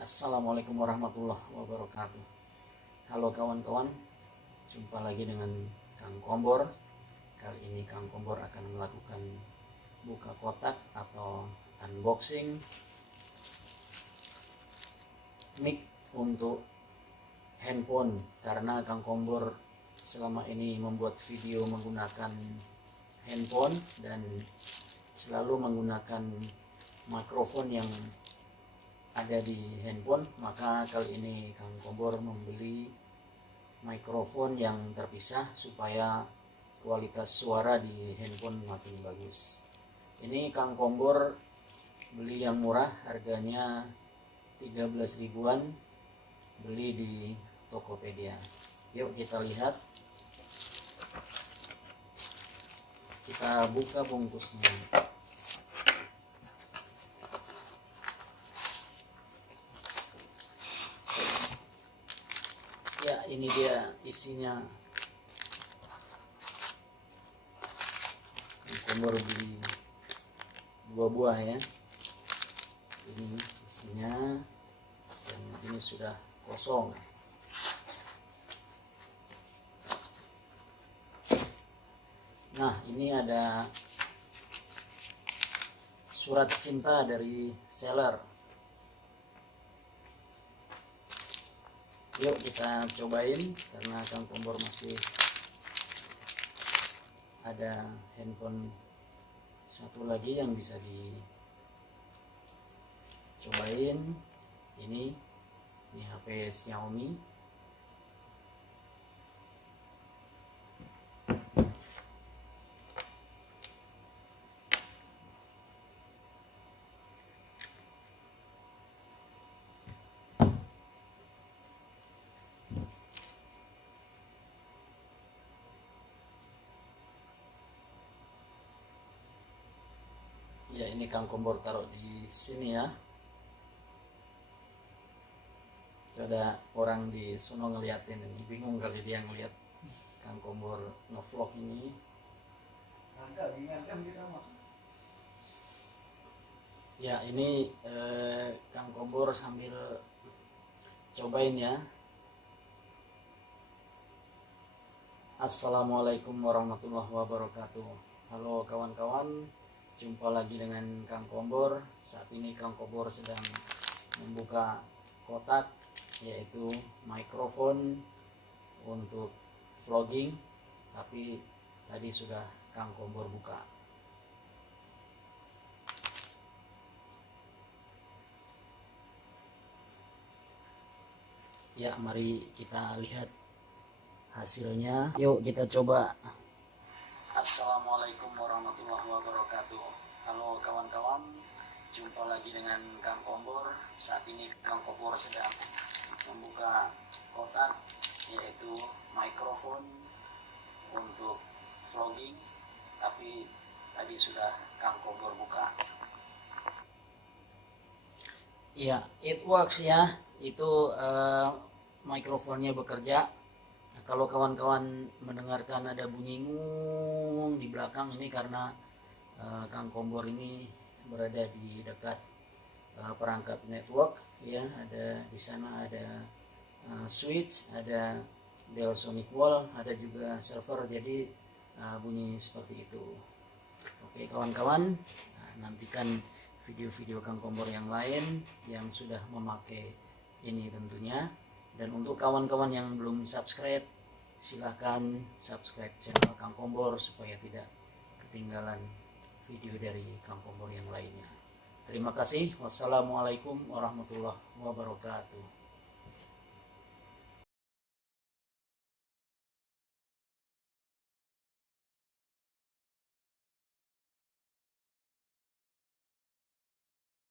Assalamualaikum warahmatullahi wabarakatuh. Halo kawan-kawan, jumpa lagi dengan Kang Kombor. Kali ini Kang Kombor akan melakukan buka kotak atau unboxing mic untuk handphone, karena Kang Kombor selama ini membuat video menggunakan handphone dan selalu menggunakan mikrofon yang ada di handphone. Maka kali ini Kang Kombor membeli mikrofon yang terpisah supaya kualitas suara di handphone makin bagus. Ini Kang Kombor beli yang murah, harganya 13 ribuan, beli di Tokopedia. Yuk kita lihat, kita buka bungkusnya. Ya, ini dia isinya. Kombor beli 2 buah ya. Ini isinya, dan ini sudah kosong. Nah, ini ada surat cinta dari seller. Yuk kita cobain, karena Kang Kombor masih ada handphone satu lagi yang bisa dicobain. Ini HP Xiaomi. Ya, ini Kang Kombor taruh di sini ya. Ada orang di sono ngeliatin ini, bingung kali dia ngeliat Kang Kombor ngevlog ini. Ya, ini Kang Kombor sambil cobain ya. Assalamualaikum warahmatullahi wabarakatuh. Halo kawan-kawan, jumpa lagi dengan Kang Kombor. Saat ini Kang Kombor sedang membuka kotak, yaitu mikrofon untuk vlogging, tapi tadi sudah Kang Kombor buka. Ya, mari kita lihat hasilnya. Yuk kita coba. Assalamualaikum warahmatullahi wabarakatuh. Halo kawan-kawan, jumpa lagi dengan Kang Kombor. Saat ini Kang Kombor sedang membuka kotak, yaitu mikrofon untuk vlogging, tapi tadi sudah Kang Kombor buka. Ya, it works ya. Itu mikrofonnya bekerja. Kalau kawan-kawan mendengarkan ada bunyi ngung di belakang, ini karena Kang Kombor ini berada di dekat perangkat network ya. Ada di sana ada switch, ada Dell Sonic Wall, ada juga server, jadi bunyi seperti itu. Oke kawan-kawan, nantikan video-video Kang Kombor yang lain yang sudah memakai ini tentunya. Dan untuk kawan-kawan yang belum subscribe, silahkan subscribe channel Kang Kombor supaya tidak ketinggalan video dari Kang Kombor yang lainnya. Terima kasih. Wassalamualaikum warahmatullahi wabarakatuh.